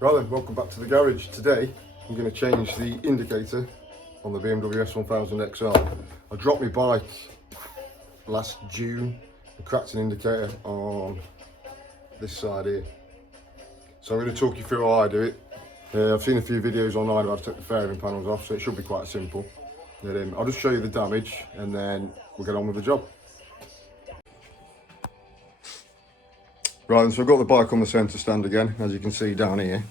Right then, welcome back to the garage. Today I'm going to change the indicator on the BMW S1000 XR. I dropped my bike last June and cracked an indicator on this side here. So I'm going to talk you through how I do it. I've seen a few videos online about how to take the fairing panels off, so it should be quite simple. I'll just show you the damage and then we'll get on with the job. Right, so I've got the bike on the centre stand again. As you can see down here,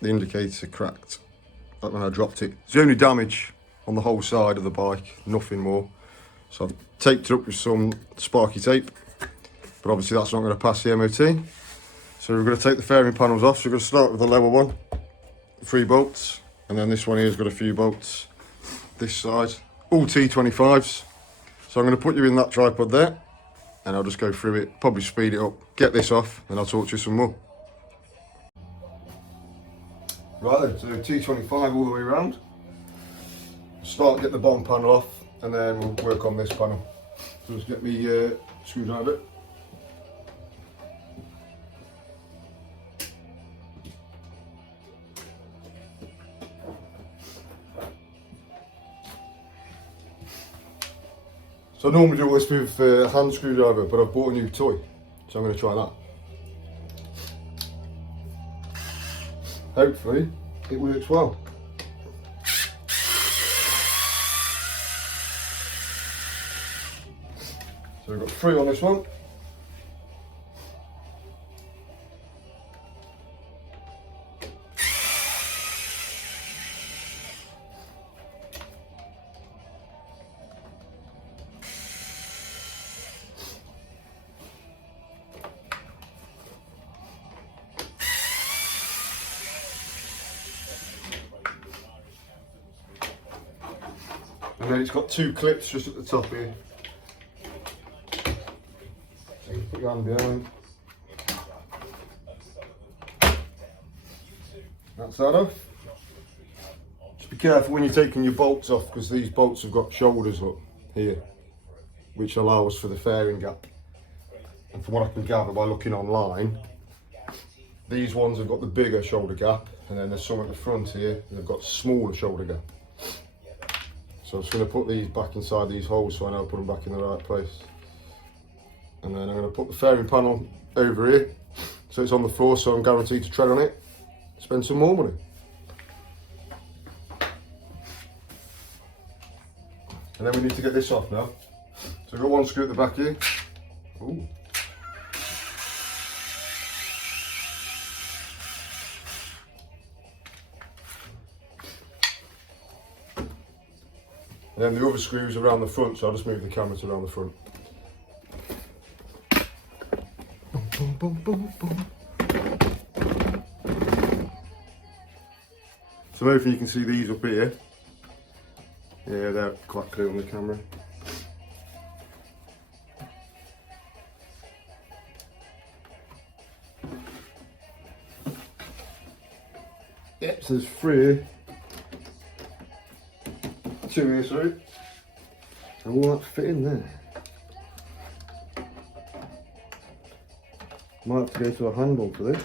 the indicator cracked, like when I dropped it. It's the only damage on the whole side of the bike, nothing more. So I've taped it up with some sparky tape, but obviously that's not going to pass the MOT. So we're going to take the fairing panels off. So we're going to start with the lower one, 3 bolts, and then this one here's got a few bolts this side, all T25s. So I'm going to put you in that tripod there, and I'll just go through it, probably speed it up, get this off, and I'll talk to you some more. Right then, so T25 all the way around. Start, get the bottom panel off, and then we'll work on this panel. So just get me screwdriver. So I normally do all this with a hand screwdriver, but I've bought a new toy, so I'm going to try that. Hopefully it works well. So we've got 3 on this one. And then it's got 2 clips just at the top here. So you put your hand behind. That's that off. Just be careful when you're taking your bolts off, because these bolts have got shoulders up here, which allows for the fairing gap. And from what I can gather by looking online, these ones have got the bigger shoulder gap, and then there's some at the front here that have got smaller shoulder gap. So I'm just going to put these back inside these holes so I know I put them back in the right place. And then I'm going to put the fairing panel over here so it's on the floor, so I'm guaranteed to tread on it, spend some more money. And then we need to get this off now. So I've got 1 screw at the back here. Ooh. And then the other screws around the front, so I'll just move the camera to around the front. Boom, boom, boom, boom. So hopefully you can see these up here. Yeah, they're quite clear on the camera. Yep, so there's 3 here. 2 here, sorry. And all that fit in there. Might have to go to a handle for this.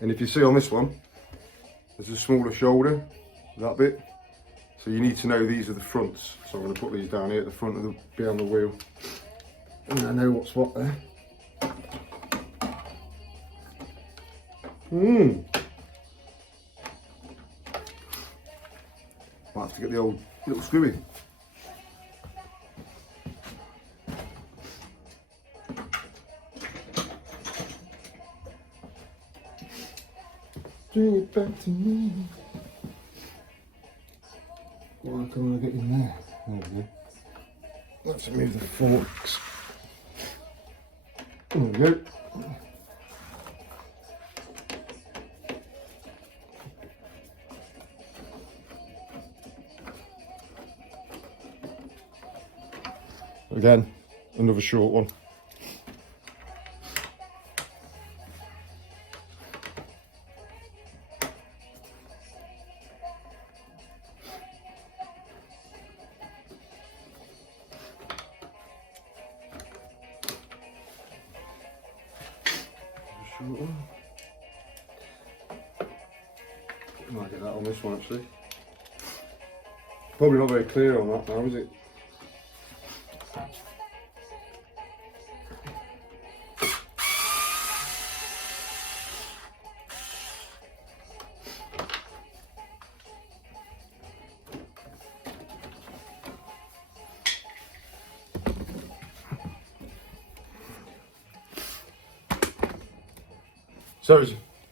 And if you see on this one, there's a smaller shoulder, that bit. So you need to know these are the fronts. So I'm going to put these down here at the front of the, behind the wheel. And I know what's what there. Might have to get the old little screwy. Bring it back to me. Why can't I get in there? There we go. Let's move the forks. There we go. Again, another short one. Might get that on this one actually. Probably not very clear on that now, is it? So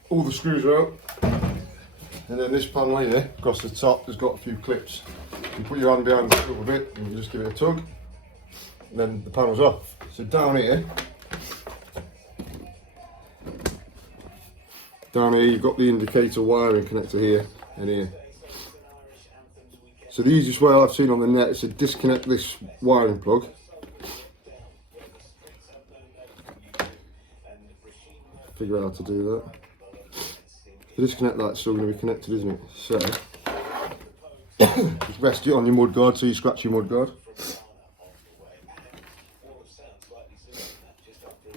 all the screws are out, and then this panel here across the top has got a few clips. You put your hand behind it a little bit and you just give it a tug, and then the panel's off. So down here you've got the indicator wiring connector here and here. So the easiest way I've seen on the net is to disconnect this wiring plug. Figure out how to do that. To disconnect that, it's still going to be connected, isn't it? So just rest it on your mud guard so you scratch your mud guard.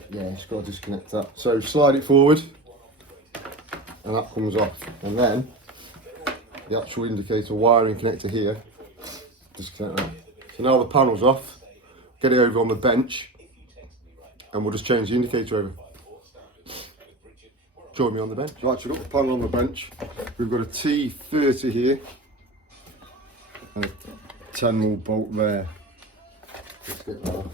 Yeah, just got to disconnect that. So slide it forward and that comes off, and then the actual indicator wiring connector here, disconnect that. So now the panel's off, get it over on the bench and we'll just change the indicator over. Join me on the bench. Right, so we've got the panel on the bench. We've got a T30 here and a 10mm bolt there. Let's get that off.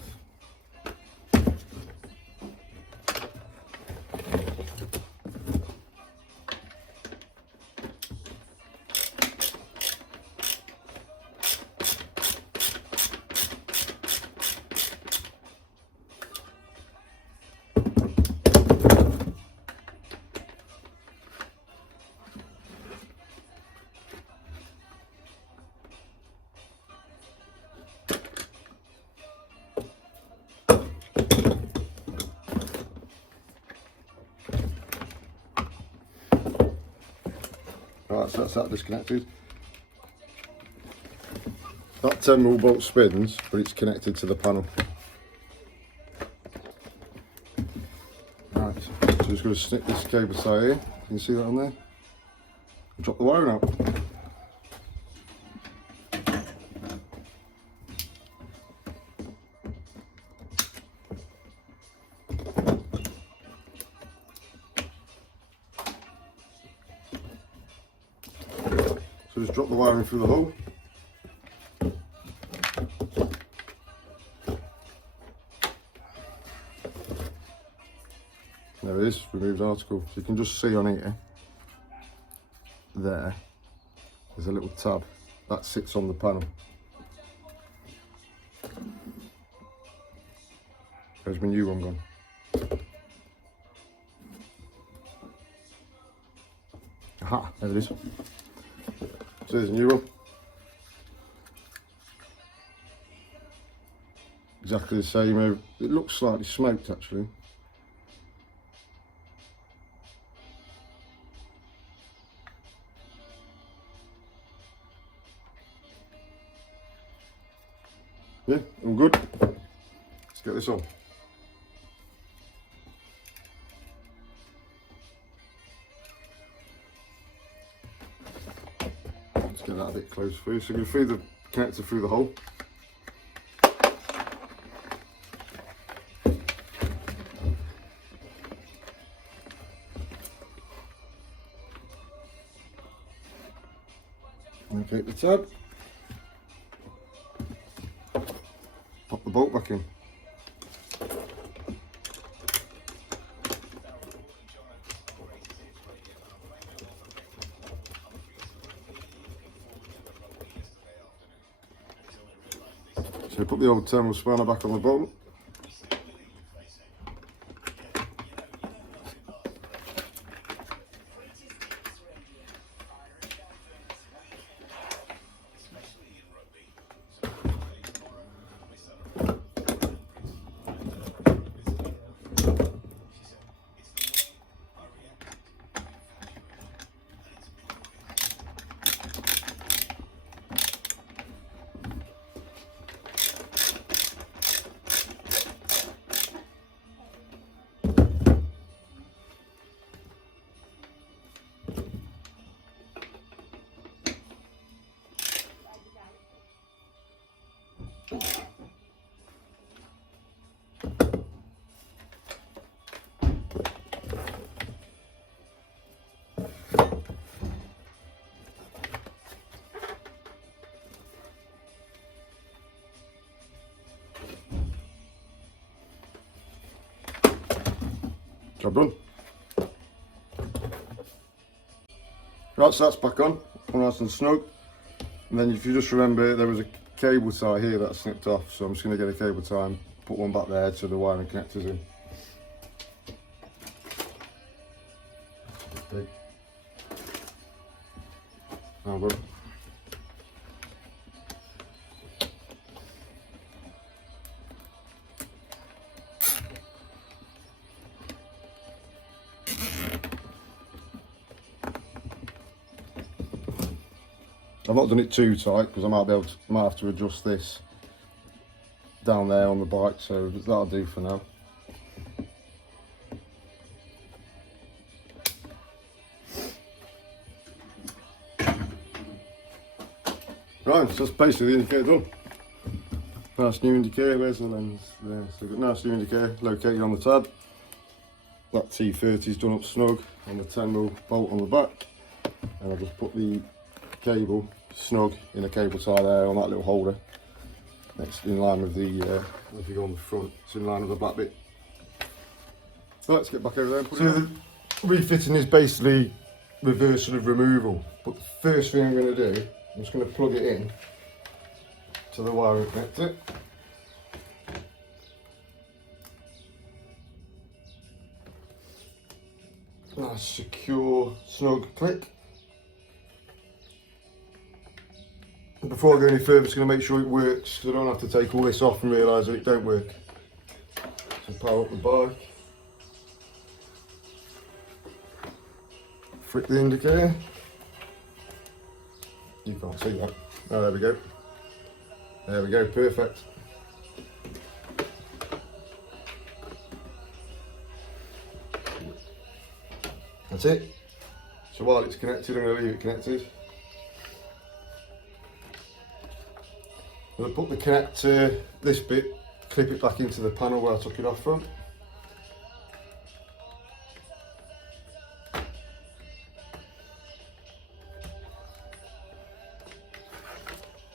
Right, so that's that disconnected. That 10mm bolt spins, but it's connected to the panel. Right, so just going to snip this cable tie here. You can see that on there. Drop the wiring out. So just drop the wiring through the hole. There it is, removed article. So you can just see on here, there's a little tab that sits on the panel. There's my new one gone. Aha, there it is. So there's a new one. Exactly the same. It looks slightly smoked actually. Yeah, all good. Let's get this on. Let's get that a bit closer for you. So you're going to feed the connector through the hole. Okay, the tab. Pop the bolt back in. So put the old thermal spanner back on the bolt. Job done. Right, so that's back on, nice and snug. And then if you just remember, there was a cable tie here that snipped off, so I'm just going to get a cable tie and put one back there to the wiring connectors in. Now good. I've not done it too tight because I might have to adjust this down there on the bike, so that'll do for now. Right, so that's basically the indicator done. Nice new indicator, where's the lens? There, so we've got nice new indicator located on the tab. That T30 is done up snug on the 10mm bolt on the back, and I've just put the cable snug in a cable tie there on that little holder. Next, in line with the, if you go on the front, it's in line with the black bit. So let's get back over there and put it on. Refitting is basically reversal of removal, but the first thing I'm going to do, I'm just going to plug it in to the wiring connector. Nice secure snug click. And before I go any further, I'm just going to make sure it works, because I don't have to take all this off and realise that it don't work. So power up the bike. Flick the indicator. You can't see that. Oh, there we go. There we go, perfect. That's it. So while it's connected, I'm going to leave it connected. I'm going to put the connector, this bit, clip it back into the panel where I took it off from.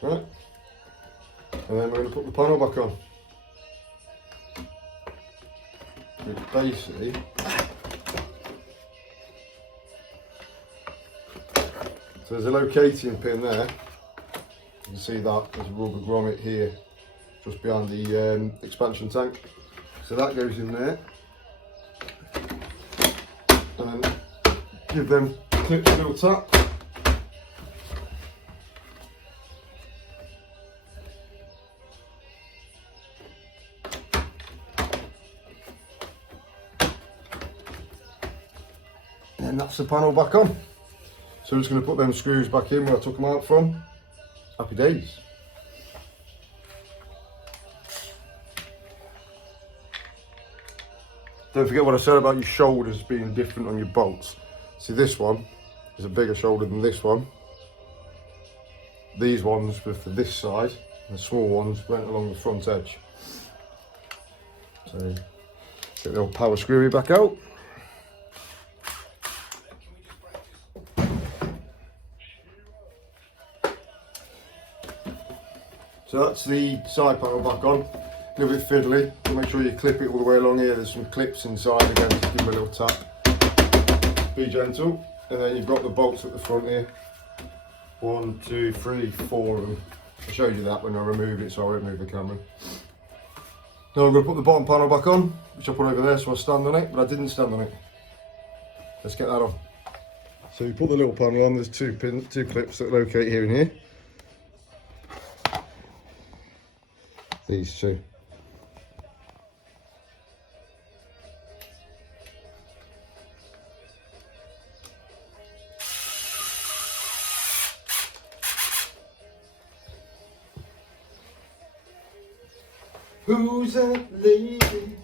Right, and then we're going to put the panel back on. Which basically, so there's a locating pin there. You can see that there's a rubber grommet here, just behind the expansion tank. So that goes in there, and then give them clips a little tap. And that's the panel back on. So I'm just going to put them screws back in where I took them out from. Happy days. Don't forget what I said about your shoulders being different on your bolts. See, this one is a bigger shoulder than this one. These ones were for this side, and the small ones went along the front edge. So get the old power screwy back out. So that's the side panel back on. A little bit fiddly, but make sure you clip it all the way along here. There's some clips inside again, just give them a little tap. Be gentle. And then you've got the bolts at the front here. 1, 2, 3, 4 of them. I showed you that when I removed it, so I won't move the camera. Now I'm going to put the bottom panel back on, which I put over there so I stand on it, but I didn't stand on it. Let's get that on. So you put the little panel on, there's two clips that locate here and here. These two. Who's that lady?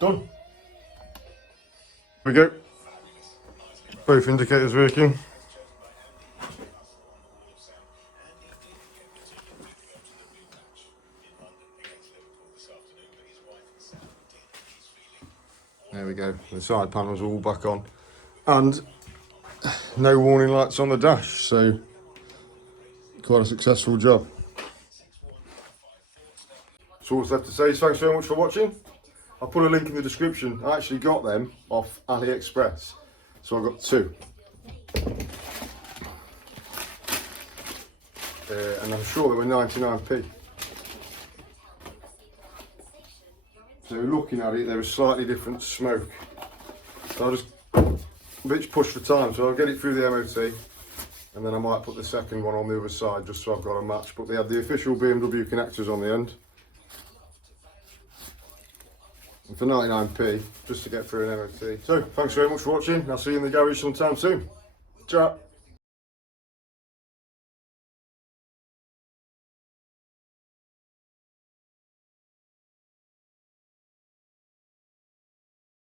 Done. Here we go. Both indicators working. There we go, the side panels are all back on. And no warning lights on the dash, so quite a successful job. So all that's left to say is thanks very much for watching. I'll put a link in the description. I actually got them off AliExpress, so I got two. And I'm sure they were 99p. So looking at it, there was slightly different smoke. So I'll just a bit push for time, so I'll get it through the MOT, and then I might put the second one on the other side just so I've got a match. But they had the official BMW connectors on the end. And for 99p, just to get through an MOT. So thanks very much for watching. I'll see you in the garage sometime soon. Ciao.